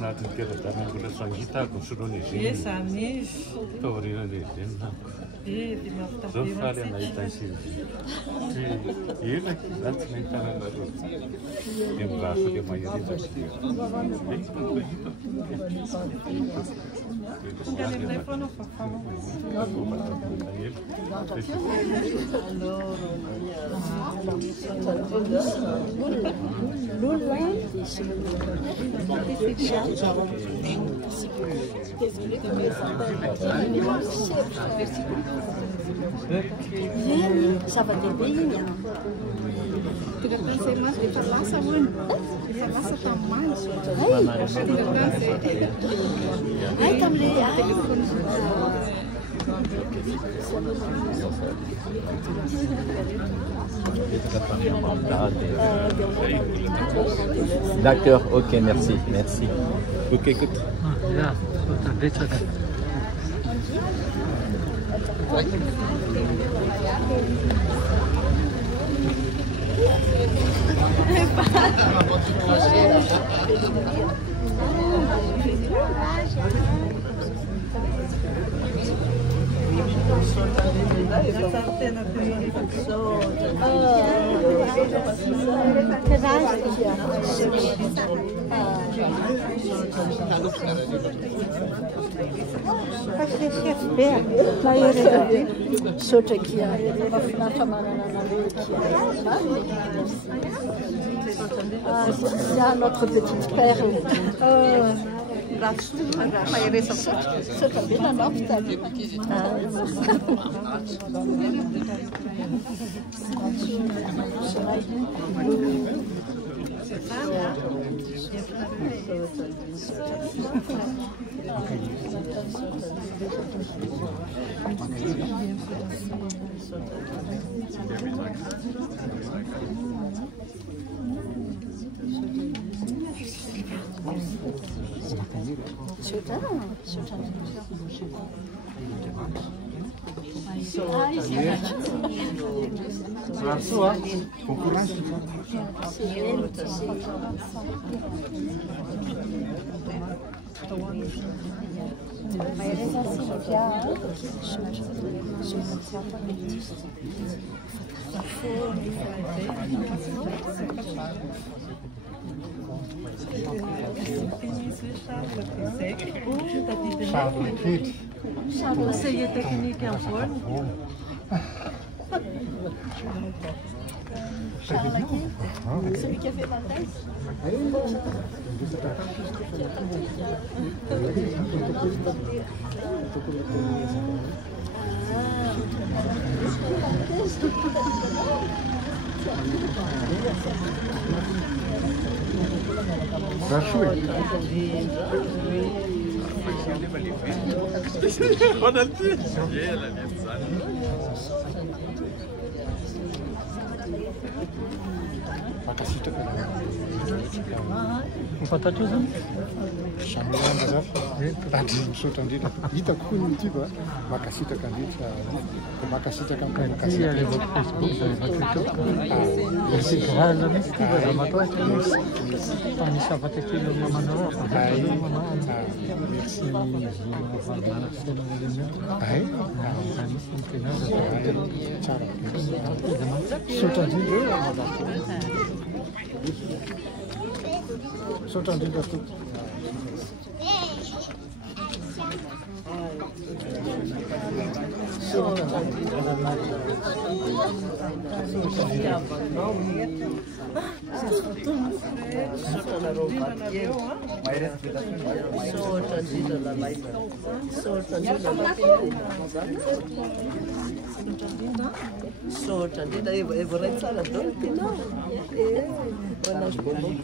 Natin kira kami boleh sanggita kung suruh ni sini. Yes, Anish. Tawarin na din. Zao faly nahita Sylvie. Ela zany tsy nahitana anareo. Dia miraha fa dia mahiritra Zava-dehibe iny a. Tiratan'Andriamanitra efa lasa hono. Efa lasa tamin'ny ay tamin'ilay D'accord, ok, merci, merci. Ok, écoute. Sotra aqui, mahafinaritra manana anareo aqui. C'est notre petite perle. Sotra be nanao fitady. Conseiller technique en vol. Celui qui a fait ma thèse. Fantatro zany? Samilanga zany tandry misaotra indrindra. Hitako koa ny tyba makasitraka indrindra. Makasitraka amin'ny Facebook zay TikTok. Integral mihitsy ty raha matahotra. Fa misy afaka kely mamanao fa ay misy tena tsara. misaotra indrindra Sotra indrindra tokoa. Sotra indrindra evo ray tsara daholo tena. Manage bonbon.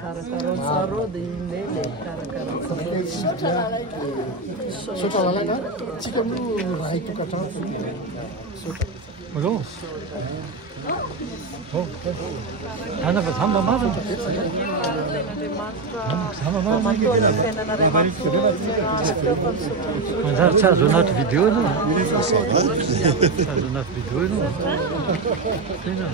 Karakara tsara dia ineny karakara tsara. Sotra lalàna tsika moa raha tokantrano. Sotra. Malôha. Ana fa zaho mamava. Zaho mamava. Manjary tsy azo anaty vidéo ianao. Tsy azo anaty vidéo ianao. Tena.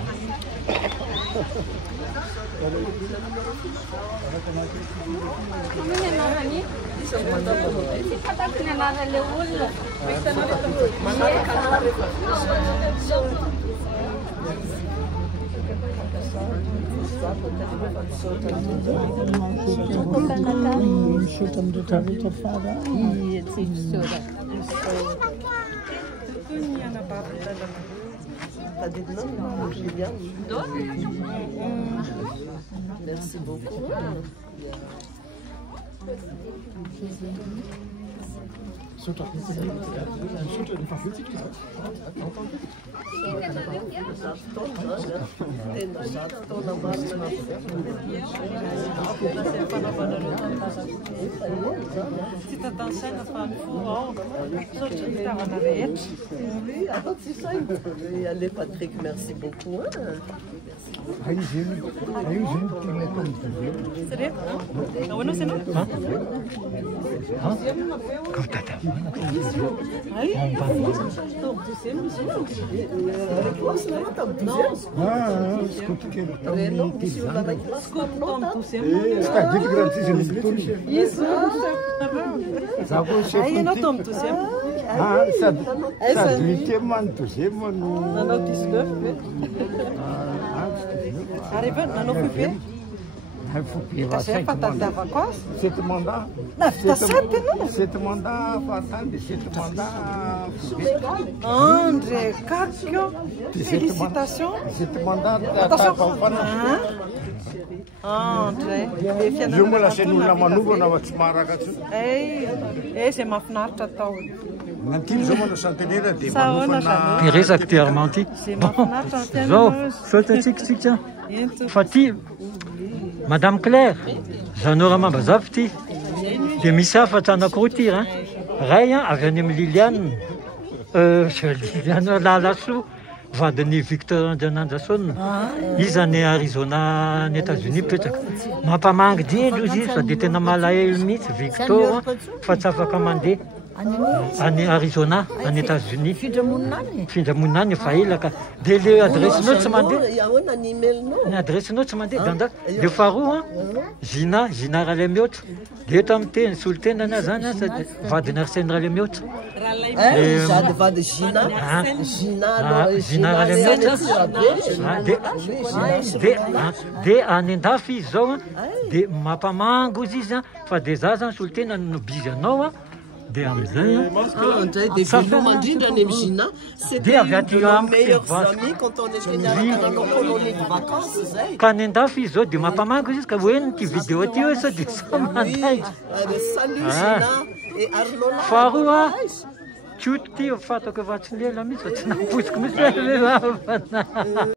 Merci beaucoup. Allez Patrick, merci beaucoup. André, Carpio, félicitations. Attention. André, io moa lasa n'olona manovana fa tsy maharaka tsony. Zay mahafinaritra atao. Nantiny zao mana centenaire dia manofana. Iresaka ty Armanty. Zao, saotra tsika. Fa ty Madame Claire, zanora mambazavy ty. Dia misy afatra anankiroa ty ray avy any amin'ny Liliane. Liliane Lalasoa. Vadiny Victor Andrianandrasona. Izy any Arizona any États-Unis mipetraka. Mampamangy dilo izy fa dia tena malahelo mihitsy Victor fa tsy afaka mandeha any Arizona any États-Unis. Findramonina any efa elaka. Dia le adressinao tsy mandeha. Ny adressinao tsy mandeha danda. Dia faharoa Gina Ralay mihoatra. Dia eto amin'ny teny solitenana zany sady vadiny Arsène Ralay mihoatra. Vady Gina Ralay mihoatra. Dia any andafy izy zao dia mampamango izy fa dia za zany solitena no bizy anao dia amizay dia avy aty amiko ka ny andafy izy zao dia mampamango izy ka hoe ty vidéo ty hoe sa dia sa manday faharoa tioty ty fatako efa tsy lela mihitsy fa tsy naposiko mihitsy